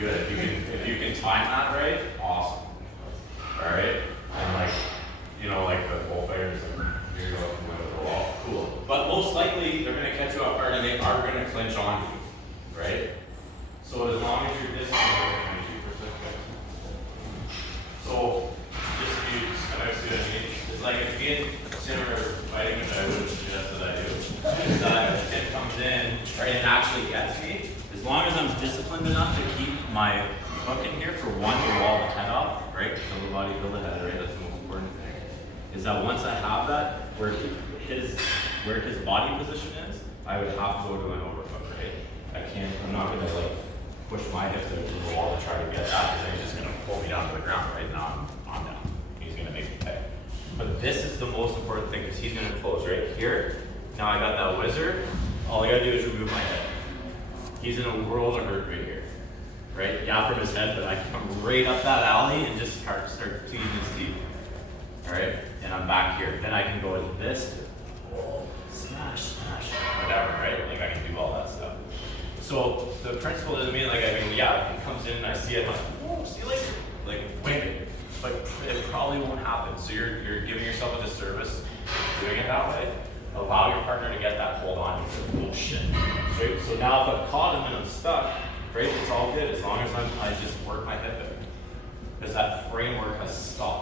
Good. If you can time that right, awesome. All right. And like, you know, like the bullfighter is like, here you go, with the wall. Cool. But most likely they're gonna catch you off guard and they are gonna clinch on you, right? So as long as you're disciplined, 22%. So just if you just kind of see what I mean, it's like if you get similar fighting, which I would suggest that I do, is that if it comes in, right, and actually gets me, as long as I'm disciplined enough to keep my hook in here for one to wall the head off, right? Kill the body, build the head, right? That's the most important thing. Is that once I have that, where his body position is, I would have to go to an overhook, right? I'm not gonna like push my hips into the wall to try to get that, because then he's just gonna pull me down to the ground, right? Now I'm down. He's gonna make me pay. But this is the most important thing, because he's gonna close right here. Now I got that whizzer. All I gotta do is remove my head. He's in a world of hurt right here, right? Yeah, from his head, but I can come right up that alley and just start feeding his teeth, all right? And I'm back here. Then I can go into this, smash, whatever, right? Like I can do all that stuff. So the principle doesn't mean like, yeah, if it comes in and I see it, I'm like, whoa, see you later, like wing it. But it probably won't happen. So you're giving yourself a disservice doing it that way. Allow your partner to get that hold on you. Bullshit. Right? So now if I've caught him and I'm stuck, right, it's all good as long as I just work my hip in. Because that framework has stopped.